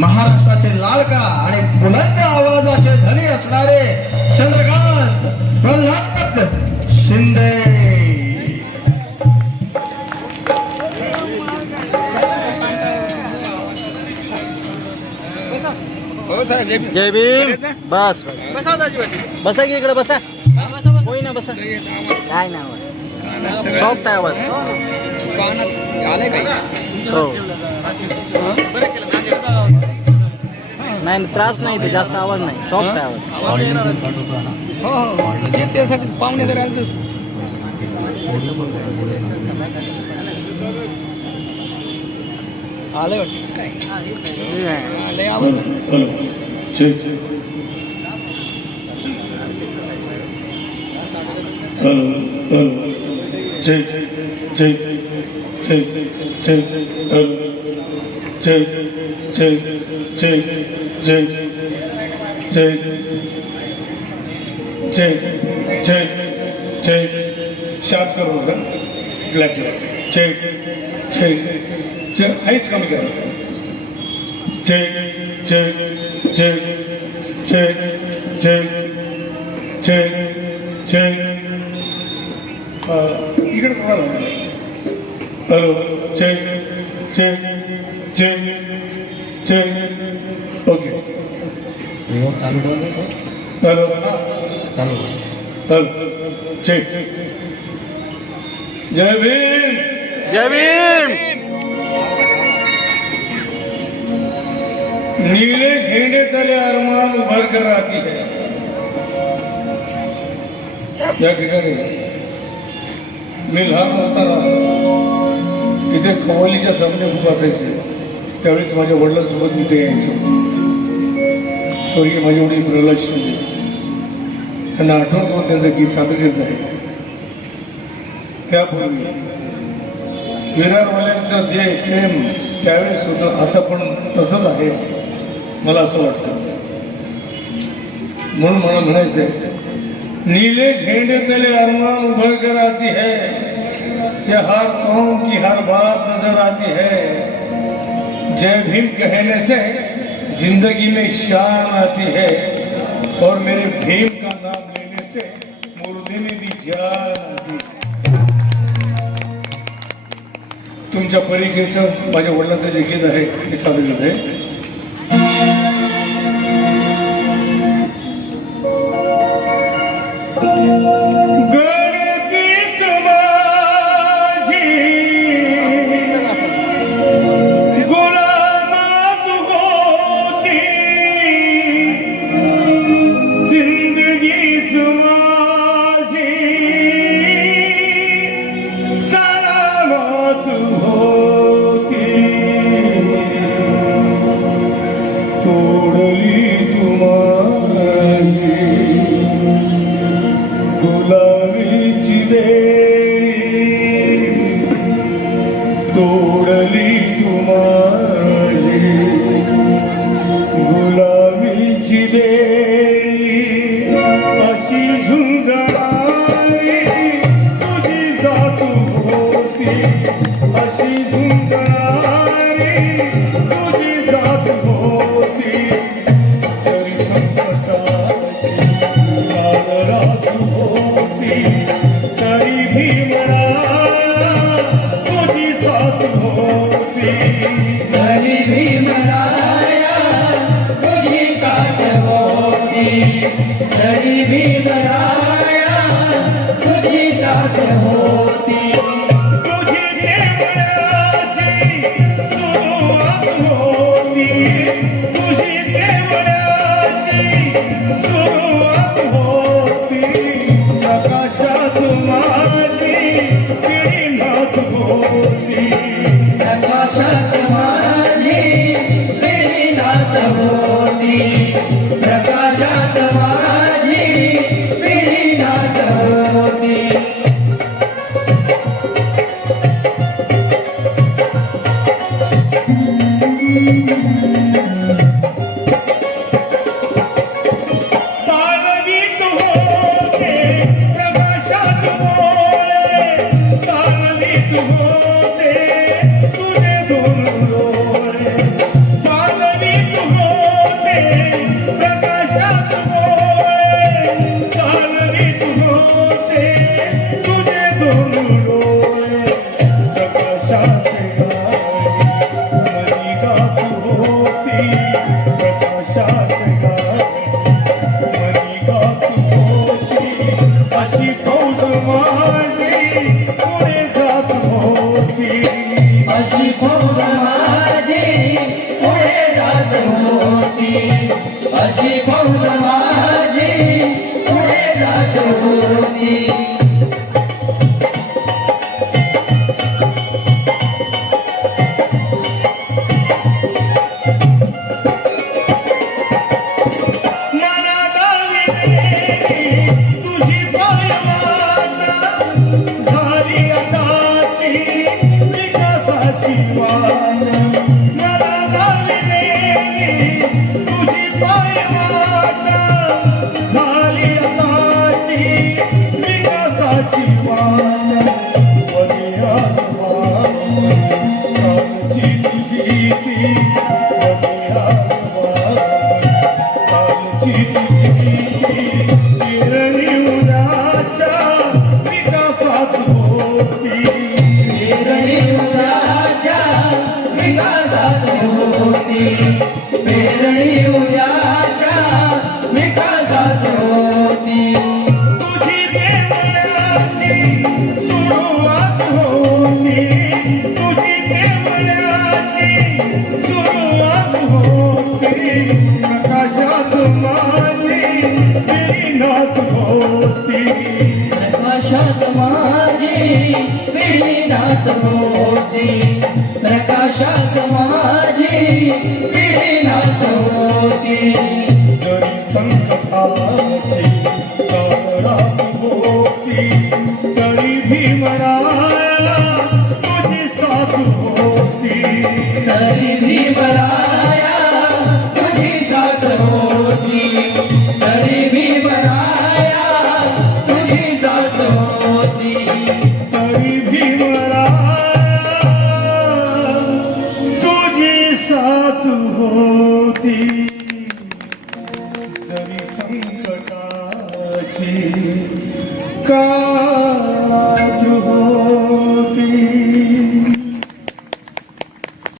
महाराष्ट्राचे लाडका आणि बुलंद आवाजाचे धनी असणारे चंद्रकांत प्रल्हाद शिंदे। जय भीम। बस बसा की इकडे बसा, होई ना बसा, काय ना सॉफ्ट आहे आवाज। हो नाही त्रास नाही, ते जास्त आवाज नाही, सॉफ्ट आहे आवाज। त्यासाठी पाहुणे जर आले आले काय आले आवाज जय जय जय जय जय जय जय जय जय जय जय जय शार्प करू नका, ब्लॅक जय जय जय हाईच कमी करा। जय जय जय जय जय जय जय इकडे कोणाला हॅलो जय जय जय जय ओके हॅलो हॅलो जय जय भीम जय भीम। नीले घेंडे तले अरमान उभर कर आती है। या ठिकाणी मी लहान असताना तिथे कव्वालीच्या सामने खूप असायचे, त्यावेळेस माझ्या वडिलांसोबत मी ते यायचो। स्वर्गीय माझे वडील प्रल्हाद शिंदे, त्यांना आठवण करून त्यांचं गीत सादर केलं आहे। त्यापूर्वी विरारवाल्यांचं जे प्रेम त्यावेळेस होतं, आता पण तसंच आहे मला असं वाटतं। म्हणून मला म्हणायचं आहे, नीले झेंडे तले अरमान उभर कर आती है, ये हर कौम की हर बात नजर आती है। जय भीम कहने से जिंदगी में शान आती है, और मेरे भीम का नाम लेने से मुर्दे में भी जान आती है। तुमच्या परिचयाचं माझ्या वडिलांचं जे गीत आहे ते सादर केलं आहे। प्रकाशात माझी उद्याच्या झाली आताची विकासाची वाट वडियाच कालची तुझी ती वडियाच कालची तुझी पेरणी उद्याच्या विकासात होती पेरणी उद्याच्या विकासात होती पेरणी उद्याच्या विकासात होती तुझी देवळाची सुरुवात होती तुझी देवळाची सुरुवात होती प्रकाशात माझी विलीनात होती प्रकाशात माझी विलीनात होती प्रकाशात माझी विलीनात होती जरी संकटाची काळात होती तरी भीमराया तुझी साथ होती तरी भीमराया तुझी साथ होती तरी भीमराया तुझी साथ होती तरी भीमराया तुझी साथ होती